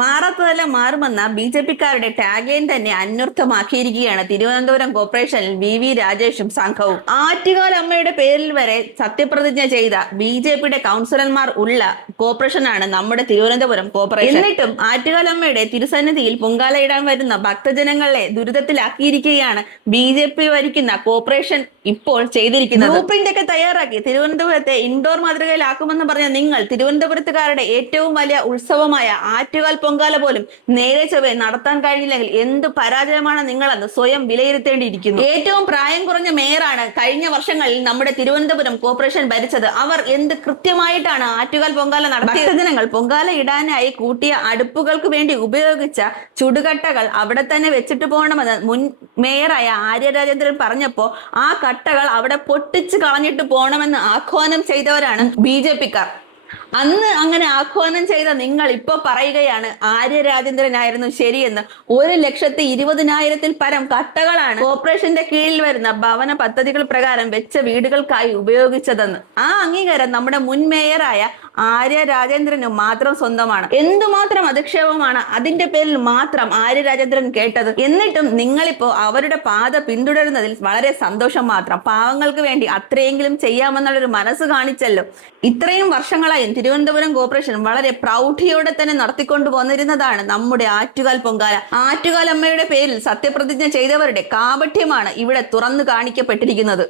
മാറാത്തതെല്ലാം മാറുമെന്ന ബി.ജെ.പിക്കാരുടെ tagline തന്നെ അന്വർത്ഥമാക്കിയിരിക്കുകയാണ് തിരുവനന്തപുരം കോർപ്പറേഷനിൽ V രാജേഷും സംഘവും. ആറ്റുകാൽ അമ്മയുടെ പേരിൽ വരെ സത്യപ്രതിജ്ഞ ചെയ്ത ബി.ജെ.പിയുടെ കൗൺസിലർമാർ ഉള്ള കോർപ്പറേഷനാണ് നമ്മുടെ തിരുവനന്തപുരം കോർപ്പറേഷൻ. എന്നിട്ടും ആറ്റുകാൽ അമ്മയുടെ തിരുസന്നിധിയിൽ പൊങ്കാലയിടാൻ വരുന്ന ഭക്തജനങ്ങളെ ദുരിതത്തിലാക്കിയിരിക്കുകയാണ് ബി.ജെ.പി ഭരിക്കുന്ന കോർപ്പറേഷൻ ഇപ്പോൾ ചെയ്തിരിക്കുന്നത്. ബ്ലൂ പ്രിന്റ് ഒക്കെ തയ്യാറാക്കി തിരുവനന്തപുരത്തെ ഇൻഡോർ മാതൃകയിലാക്കുമെന്ന് പറഞ്ഞ നിങ്ങൾ തിരുവനന്തപുരത്തുകാരുടെ ഏറ്റവും വലിയ ഉത്സവമായ ആറ്റുകാൽ പൊങ്കാല പോലും നേരെ ചൊവ്വേ നടത്താൻ കഴിഞ്ഞില്ലെങ്കിൽ എന്ത് പരാജയമാണ് നിങ്ങളെന്ന് സ്വയം വിലയിരുത്തേണ്ടിയിരിക്കുന്നു. ഏറ്റവും പ്രായം കുറഞ്ഞ മേയറാണ് കഴിഞ്ഞ വർഷങ്ങളിൽ നമ്മുടെ തിരുവനന്തപുരം കോർപ്പറേഷൻ ഭരിച്ചത്. അവർ എന്ത് കൃത്യമായിട്ടാണ് ആറ്റുകാൽ പൊങ്കാല നടത്തിയത്. ജനങ്ങൾ പൊങ്കാല ഇടാനായി കൂട്ടിയ അടുപ്പുകൾക്ക് വേണ്ടി ഉപയോഗിച്ച ചുടുകട്ടകൾ അവിടെ തന്നെ വെച്ചിട്ട് പോകണമെന്ന് മുൻ മേയറായ ആര്യ രാജേന്ദ്രൻ പറഞ്ഞപ്പോ ആ കട്ടകൾ അവിടെ പൊട്ടിച്ച് കളഞ്ഞിട്ട് പോകണമെന്ന് ആഹ്വാനം ചെയ്തവരാണ് ബി.ജെ.പിക്കാർ. അന്ന് അങ്ങനെ ആഹ്വാനം ചെയ്ത നിങ്ങൾ ഇപ്പൊ പറയുകയാണ് ആര്യ രാജേന്ദ്രനായിരുന്നു ശരിയെന്ന്. 1,20,000-ൽ പരം കട്ടകളാണ് കോർപ്പറേഷന്റെ കീഴിൽ വരുന്ന ഭവന പദ്ധതികൾ പ്രകാരം വെച്ച വീടുകൾക്കായി ഉപയോഗിച്ചതെന്ന്. ആ അംഗീകാരം നമ്മുടെ മുൻ മേയറായ ആര്യ രാജേന്ദ്രന് മാത്രം സ്വന്തമാണ്. എന്തുമാത്രം അധിക്ഷേപമാണ് അതിന്റെ പേരിൽ മാത്രം ആര്യ രാജേന്ദ്രൻ കേട്ടത്. എന്നിട്ടും നിങ്ങളിപ്പോ അവരുടെ പാത പിന്തുടരുന്നതിൽ വളരെ സന്തോഷം മാത്രം. പാവങ്ങൾക്ക് വേണ്ടി അത്രയെങ്കിലും ചെയ്യാമെന്നുള്ളൊരു മനസ്സ് കാണിച്ചല്ലോ. ഇത്രയും വർഷങ്ങളായി തിരുവനന്തപുരം കോർപ്പറേഷൻ വളരെ പ്രൗഢിയോടെ തന്നെ നടത്തിക്കൊണ്ടു പോന്നിരുന്നതാണ് നമ്മുടെ ആറ്റുകാൽ പൊങ്കാല. ആറ്റുകാൽ അമ്മയുടെ പേരിൽ സത്യപ്രതിജ്ഞ ചെയ്തവരുടെ കാപട്യമാണ് ഇവിടെ തുറന്നു കാണിക്കപ്പെട്ടിരിക്കുന്നത്.